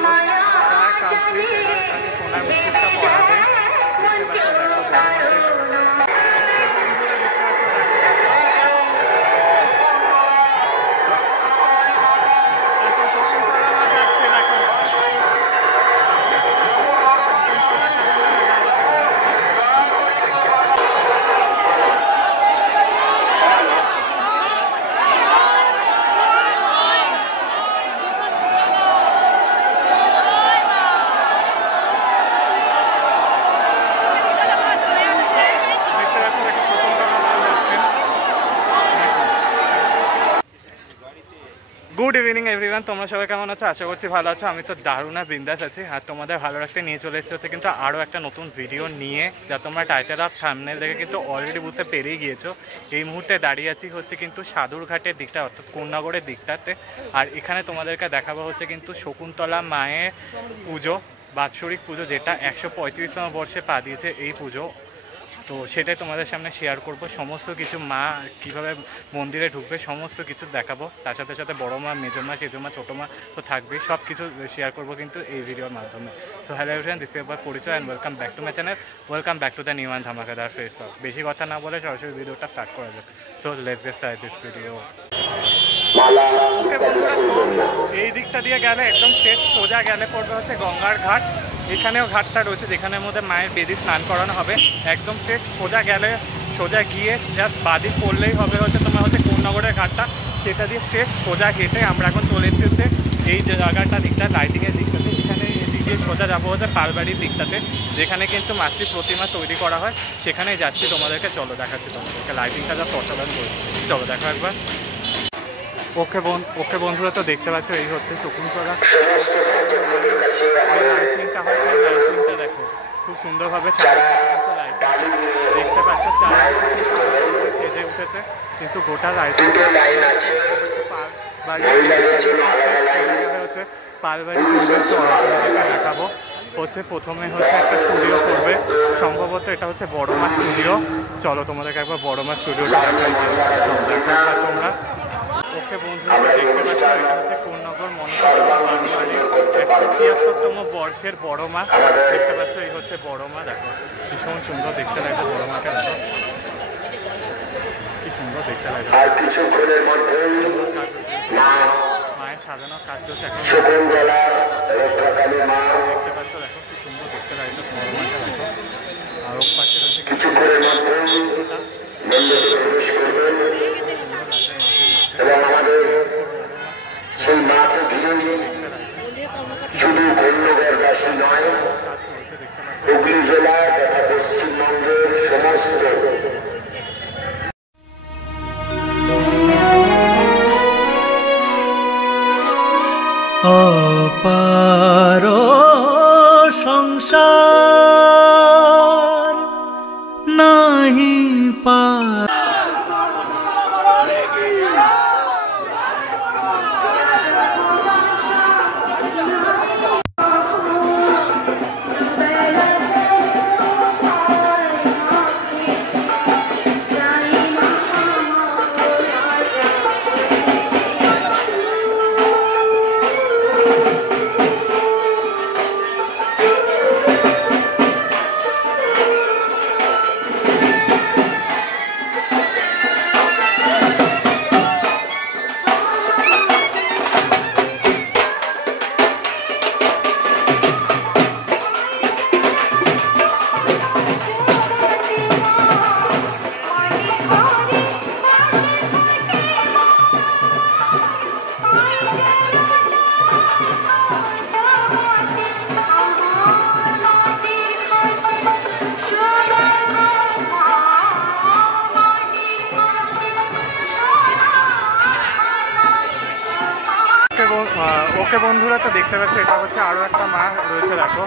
প্রায় কমপ্লিট। এবার এখানে সোনার মুকুটটা পরাবে। দেখতে পাচ্ছ দেখো বড় মাঠে গুড ইভিনিং এভরিওয়ান। তোমরা সবাই কেমন আছো? আশা করছি ভালো আছো। আমি তো দারুণ বিন্দাস আছি। আর তোমাদের ভালো রাখতে নিয়ে চলে এসেছে কিন্তু আরও একটা নতুন ভিডিও নিয়ে, যা তোমরা টাইটেল আর থাম্বনেল দেখে কিন্তু অলরেডি বুঝতে পেরেই গিয়েছো। এই মুহূর্তে দাঁড়িয়ে আছি হচ্ছে কিন্তু সাদুরঘাটের দিকটা, অর্থাৎ কোন্নগরের দিকটাতে। আর এখানে তোমাদেরকে দেখাবো হচ্ছে কিন্তু শকুন্তলা মায়ের পুজো, বাৎসরিক পুজো, যেটা 135তম বর্ষে পা দিয়েছে এই পুজো। তো সেটাই তোমাদের সামনে শেয়ার করব। সমস্ত কিছু মা কীভাবে মন্দিরে ঢুকবে সমস্ত কিছু দেখাবো। তার সাথে সাথে বড়ো মা, মেজো মা, সেজো মা, ছোটো মা তো থাকবে, সব কিছু শেয়ার করবো কিন্তু এই ভিডিওর মাধ্যমে। So hello everyone, this is আবার পরিচয় and welcome back to my channel, welcome back to the new and ধামাকাদার ফেস ব্লগ। বেশি কথা না বলে সরাসরি ভিডিওটা স্টার্ট করা যাক। So let's get started this video. Okay বন্ধুরা, এই দিকটা দিয়ে গেলে একদম স্ট্রেট সোজা গেলে পড়বে হচ্ছে গঙ্গার ঘাট। এখানেও ঘাটটা রয়েছে যেখানের মধ্যে মায়ের বেদি স্নান করানো হবে। একদম স্ট্রেট সোজা গেলে, সোজা গিয়ে জাস্ট বাদিক পড়লেই হবে হচ্ছে তোমার হচ্ছে কোন্নগরের ঘাটটা। সেটা দিয়ে স্ট্রেট সোজা হেঁটে আমরা এখন চলে এসেছি এই জায়গাটা দিকটা, লাইটিংয়ের দিকটাতে। এখানে এদিক দিয়ে সোজা যাবো হচ্ছে পালবাড়ির দিকটাতে, যেখানে কিন্তু মাতৃ প্রতিমা তৈরি করা হয়। সেখানেই যাচ্ছি তোমাদেরকে, চলো দেখাচ্ছি তোমাদেরকে। লাইটিংটা যা অসাধারণ করছে, চলো দেখো একবার। ওকে বন্ধুরা, তো দেখতে পাচ্ছ এই হচ্ছে শকুন্তলা লাইটিংটা হয়। সেই লাইটিংটা দেখো খুব সুন্দরভাবে কিন্তু লাইটিংটা দেখতে পাচ্ছ, চারিদিকে সেজে উঠেছে কিন্তু গোটা লাইটিং হচ্ছে পালবাড়ি পূর্বে। তোমাদেরকে দেখাবো হচ্ছে প্রথমে হচ্ছে একটা স্টুডিও করবে, সম্ভবত এটা হচ্ছে বড় মা স্টুডিও। চলো তোমাদেরকে একবার বড় মা স্টুডিওটা দেখাই দিয়ে দেখো তোমরা। ওকে বন্ধুরা, দেখতে পাচ্ছ এটা হচ্ছে কোন্নগর মনসা বাড়ির 173তম বর্ষের বড় মা। দেখতে পাচ্ছ এই হচ্ছে বড় মা, দেখো ভীষণ সুন্দর দেখতে লাগে বড় মাকে। দেখো কি সুন্দর দেখতে লাগে। মায়ের সাজানোর কাজ চলছে এখন। দেখতে পাচ্ছ দেখো কি সুন্দর দেখতে লাগে বড় মাকে। দেখো আর ওর পাশে রয়েছে এবং আমাদের সেই মাকে ঘিরেই শুধু কোন্নগরবাসী নয়, হুগলি জেলা তথা পশ্চিমবঙ্গের সমস্ত অপার সংসার নাহি পার। ওকে বন্ধুরা, তো দেখতে পাচ্ছি এটা হচ্ছে আরও একটা মা রয়েছে। দেখো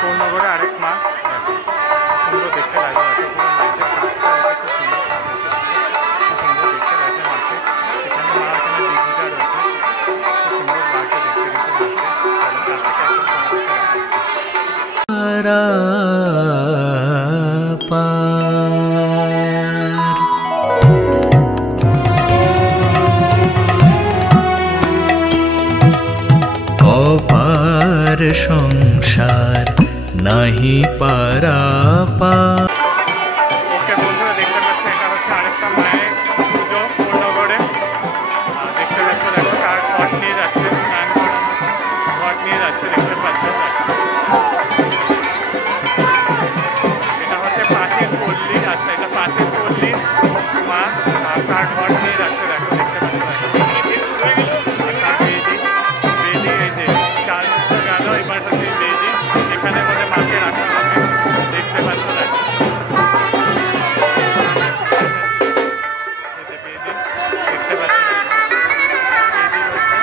কোন্নগরে আরেক মা, দেখো সুন্দর দেখতে লাগে। দেখো পুরো লাইটের কাজটা রয়েছে, খুব সুন্দর সাজাচ্ছে, খুব সুন্দর দেখতে লাগছে মাকে। এখানে মা এখানে দিগুজা রয়েছে, খুব সুন্দর লাগছে দেখতে কিন্তু মাকে। চলো কাছে একদম তোমাদেরকে দেখাচ্ছি। সংসার নাহি পারাপার। ওকে বন্ধুরা, দেখতে পাচ্ছ এটা হচ্ছে আরেকটা মায়ের পুজো পূর্ণগড়ে। দেখতে পাচ্ছ, দেখো তার ঘট নিয়ে যাচ্ছে, স্নান করানো ঘট নিয়ে যাচ্ছে, দেখতে পাচ্ছ। এটা হচ্ছে প্রাচীন পল্লী। আচ্ছা, এটা প্রাচীন পল্লী মা, তার ঘট নিয়ে যাচ্ছে, দেখো দেখতে পাচ্ছ। বেদি এই যে চাল গেল, এবার হচ্ছে বেদি, এখানে মধ্যে মাকে রাখা হবে, দেখতে পাচ্ছ। দেখো দেখতে পাচ্ছ, বেদি রয়েছে।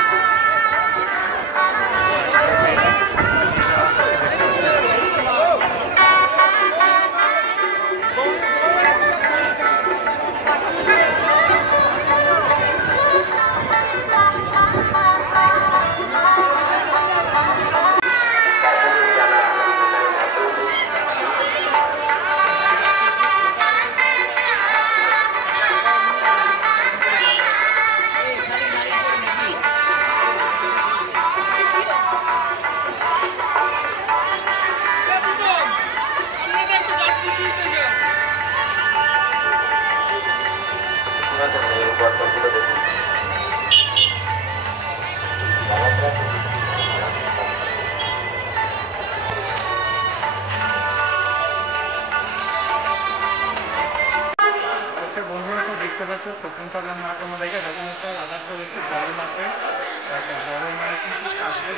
বন্ধুরা তো দেখতে পাচ্ছ শকুন্তলা মা, তোমাদেরকে রকমটা রাধা করেছে বড় মাকে। বড় মায়ের কিন্তু সাথে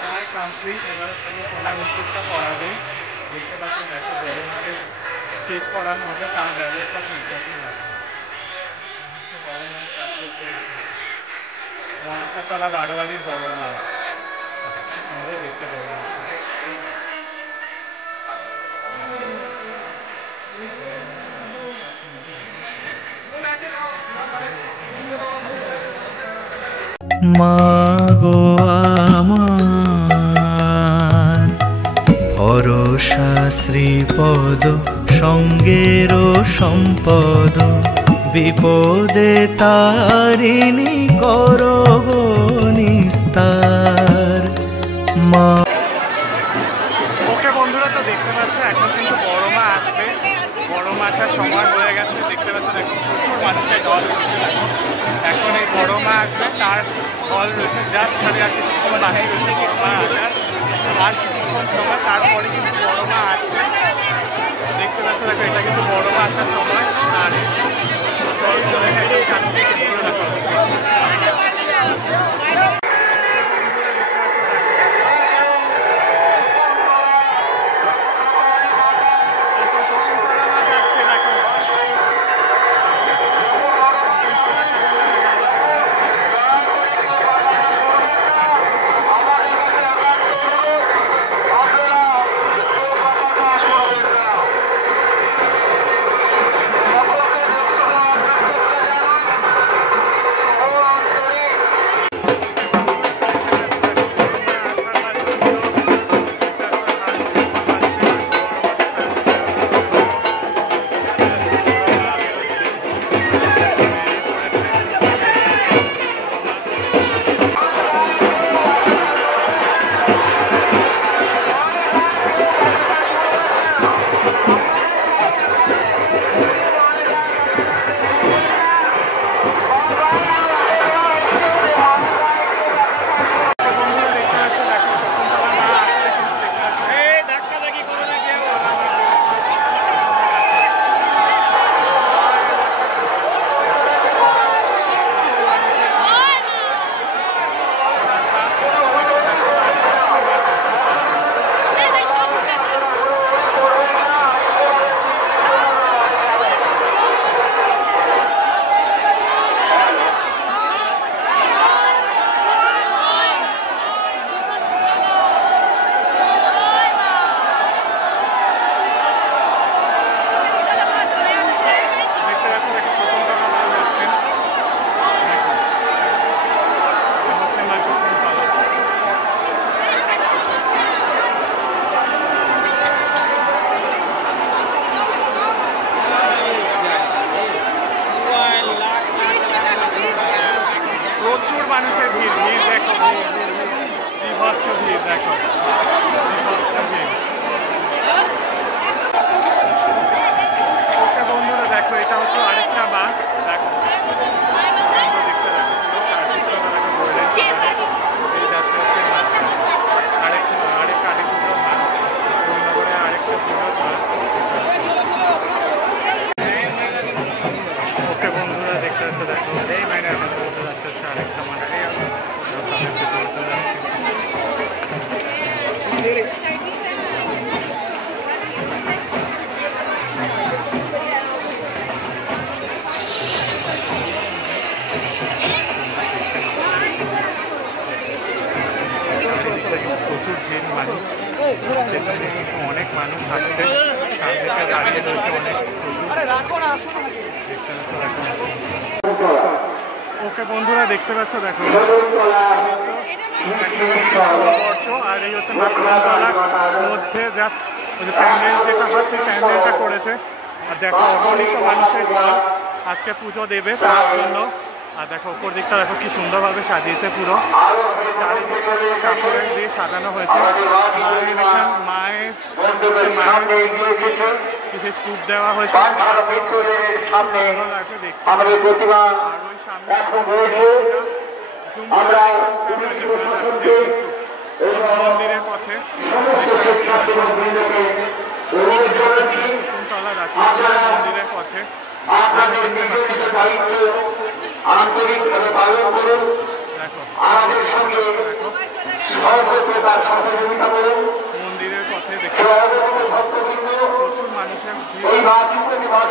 প্রায় কমপ্লিট। এবার তুমি সোনার মুকুটটা পরাবে, দেখতে পাচ্ছ। দেখো বড় মাকে শেষ করার মধ্যে তার ব্যবস্থা কিন্তু বড় মায়ের কাজ করতে মনসাতলা বারোয়ারির বড় মা, দেখতে বড় মা। মাগো আমার ভরসা শ্রীপদ সঙ্গের সম্পদ, বিপদে তারিণী করো গো নিস্তার। মা ওকে বন্ধুরা, তো দেখতে পাচ্ছ এখন কিন্তু বড় মা আসবে। বড় মা আসার সময় হয়ে গেছে, দেখতে পাচ্ছ। দেখো প্রচুর মানুষের ঢল রয়েছে। দেখো এখন এই বড় মা আসবে, তার ঢল রয়েছে। জাস্ট খালি আর কিছুক্ষণ বাকি রয়েছে বড় মা আসার, আর কিছুক্ষণ সময়, তারপরে কিন্তু বড় মা আসবে। দেখতে পাচ্ছ, দেখো এটা কিন্তু বড় মা আসার সময়। আর চলে একদম চারদিকে ঘুরে দেখো। ভিড় দেখো, কতটা ভিড়। ওকে বন্ধুরা দেখো, এটা হচ্ছে আরেকটা বাস। দেখো দেখতে দেখো, পুরো চারদিকটা দেখো গোল্ডেন। এই যাচ্ছে হচ্ছে আরেক কালী পুজোর মাঠ, কোন্নগরে আরেকটা পুজোর মাঠ। ওকে বন্ধুরা দেখতে পাচ্ছ, দেখো এই মাইনের মধ্যে যাচ্ছে হচ্ছে আরেকটা মাঠ। প্রচুর ভিড় মানুষ, সেখানে কিন্তু অনেক মানুষ আসছে, সামনে দাঁড়িয়ে রয়েছে অনেক ওকে বন্ধুরা দেখতে পাচ্ছ, দেখো বর্ষ। আর এই হচ্ছে মাছতলার মধ্যে জাস্ট ওই যে প্যান্ডেল যেটা হয় সেই প্যান্ডেলটা করেছে। আর দেখো অগণিত মানুষের দল আজকে পুজো দেবে তার জন্য। আর দেখো উপর দিকটা দেখো কি সুন্দরভাবে সাজিয়েছে, পুরো চারিদিকে কাপড়ের দিয়ে সাজানো হয়েছে। মায়ের বিশেষ স্তূপ দেওয়া হয়েছে, ভালো লাগছে দেখতে। আর ওই সামনে মন্দিরের পথে কুন্তলা রাখি মন্দিরের পথে আন্তরিকভাবে পালন করুন, আমাদের সঙ্গে সহযোগিতা করুন। মন্দিরের পথে দেখতে প্রচুর মানুষের এই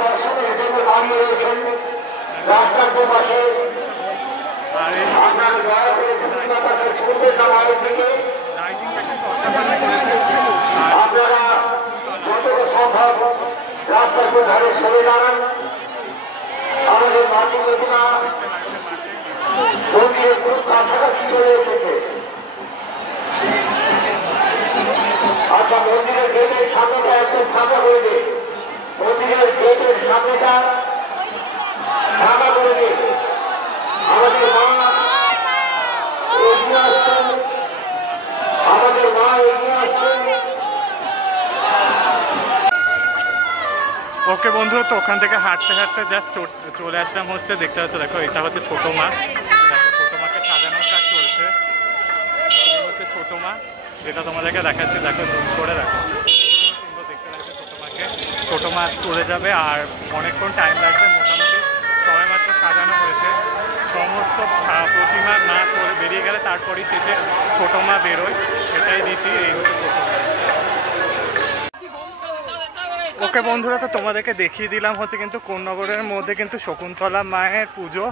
দর্শনের জন্য দাঁড়িয়ে রয়েছেন রাস্তার দুপাশে। আপনারা দয়া করে পাশে ছুটবেন না মায়ের দিকে। আপনারা যতটা সম্ভব রাস্তার ধারে সরে দাঁড়ান। আমাদের মাতৃ প্রতিমা মন্দিরের খুব কাছাকাছি চলে এসেছে। আচ্ছা, মন্দিরের গেটের সামনেটা একদম ফাঁকা করে দিন। মন্দিরের গেটের সামনেটা ফাঁকা করে দিন। আমাদের মা এগিয়ে আসছেন, আমাদের মা এগিয়ে আসছেন। ওকে বন্ধুরা, তো ওখান থেকে হাঁটতে হাঁটতে জাস্ট চলে আসলাম হচ্ছে, দেখতে পাচ্ছ দেখো এটা হচ্ছে ছোট মা। দেখো ছোট মাকে সাজানোর কাজ চলছে, হচ্ছে ছোট মা, যেটা তোমাদেরকে দেখাচ্ছি। দেখো জুম করে দেখো, সুন্দর দেখতে লাগছে ছোট মাকে। ছোট মা চলে যাবে আর অনেকক্ষণ টাইম লাগবে, মোটামুটি সবাই মাত্র সাজানো হয়েছে। সমস্ত প্রতিমা না চলে বেরিয়ে গেলে তারপরেই শেষে ছোট মা বেরোয়, সেটাই রীতি। এই হচ্ছে ছোট মা। ওকে বন্ধুরা, তো তোমাদেরকে দেখিয়ে দিলাম হচ্ছে কিন্তু কোন্নগরের মধ্যে কিন্তু শকুন্তলা মায়ের পুজো,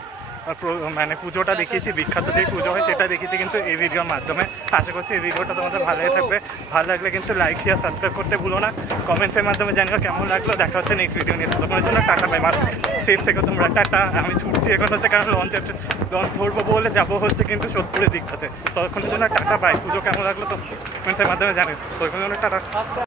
মানে পুজোটা দেখিয়েছি, বিখ্যাত যে পুজো হয় সেটা দেখিয়েছি কিন্তু এই ভিডিওর মাধ্যমে। আশা করছি এই ভিডিওটা তোমাদের ভালোই থাকবে। ভালো লাগলে কিন্তু লাইক শেয়ার সাবস্ক্রাইব করতে ভুলো না। কমেন্টসের মাধ্যমে জানিও কেমন লাগলো। দেখা হচ্ছে নেক্সট ভিডিও নিয়ে। তখন জন্য টাটা বাই। সেফ থেকে তোমরা টাটা। আমি ছুটছি এখন হচ্ছে, কারণ লঞ্চ ধরবো বলে যাবো হচ্ছে কিন্তু সোদপুরের দিকটাতে। ততক্ষণের জন্য টাটা বাই। পুজো কেমন লাগলো তো কমেন্টসের মাধ্যমে জানিও। ততক্ষণের জন্য টাটা।